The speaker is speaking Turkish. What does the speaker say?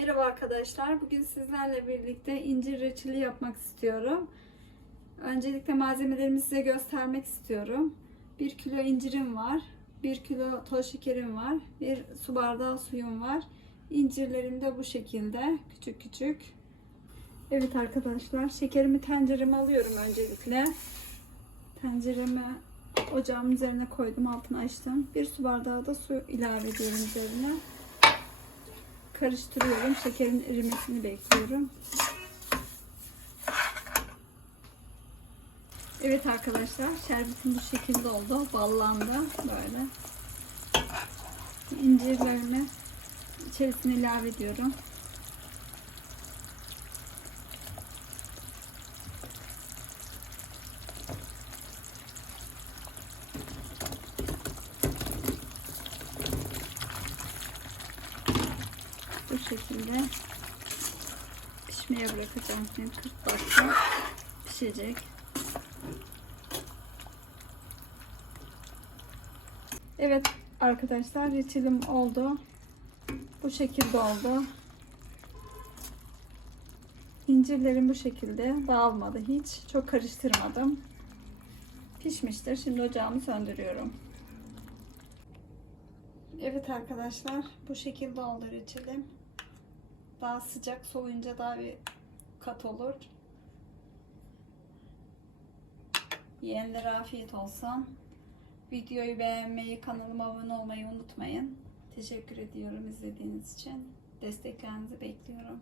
Merhaba arkadaşlar. Bugün sizlerle birlikte incir reçeli yapmak istiyorum. Öncelikle malzemelerimi size göstermek istiyorum. 1 kilo incirim var. 1 kilo toz şekerim var. 1 su bardağı suyum var. İncirlerim de bu şekilde. Küçük küçük. Evet arkadaşlar. Şekerimi tencereme alıyorum öncelikle. Tenceremi ocağımın üzerine koydum. Altını açtım. 1 su bardağı da su ilave ediyorum üzerine karıştırıyorum. Şekerin erimesini bekliyorum. Evet arkadaşlar şerbetim bu şekilde oldu. Ballandı böyle. İncirlerimi içerisine ilave ediyorum. Bu şekilde pişmeye bırakacağım. Şimdi 40 dakika pişecek. Evet arkadaşlar reçelim oldu. Bu şekilde oldu. İncirlerim bu şekilde dağılmadı hiç. Çok karıştırmadım. Pişmiştir. Şimdi ocağımı söndürüyorum. Evet arkadaşlar bu şekilde oldu reçelim. Daha sıcak soğuyunca daha bir kat olur. Yiyenlere afiyet olsun. Videoyu beğenmeyi, kanalıma abone olmayı unutmayın. Teşekkür ediyorum izlediğiniz için. Desteklerinizi bekliyorum.